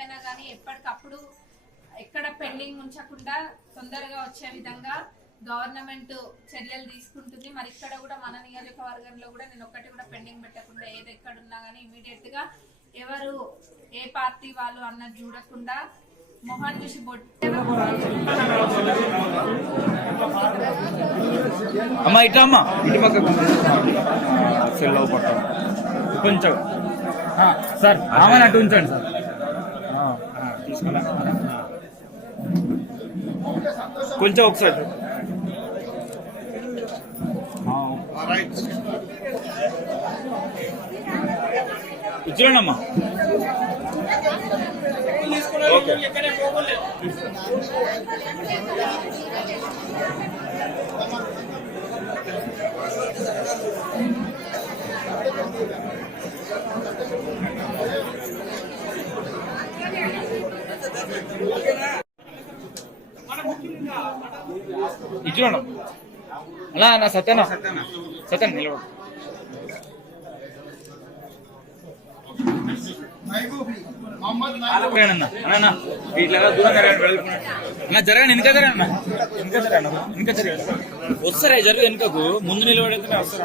ఏవైనా కానీ ఎప్పటికప్పుడు ఎక్కడ పెండింగ్ ఉంచకుండా తొందరగా వచ్చే విధంగా గవర్నమెంట్ చర్యలు తీసుకుంటుంది. మరి ఇక్కడ కూడా మన నియోజకవర్గంలో కూడా నేను ఒక్కటి కూడా పెండింగ్ పెట్టకుండా ఏది ఎక్కడున్నా కానీ ఇమీడియట్ గా ఎవరు ఏ పార్టీ వాళ్ళు అన్నది చూడకుండా మొహన్ చూసి అమ్మా ఇట్లా అమ్మా ఇటు పక్క కొంచెం సార్ ఆమెను అటు ఉంచండి సార్ తీసుకున్నా కొంచెం ఒకసారి ఇచ్చుకోండమ్మా ఓకే ఇచ్చుకోండి అలా నా సత్యనా సత్యన్ నిలబడు ఇట్లా దూరం జరగండి వెనుక జరగండి వెనుక జరగండి వెనుక జరగండి వస్తారా జరుగు వెనుకకు ముందు నిలబడితే వస్తారా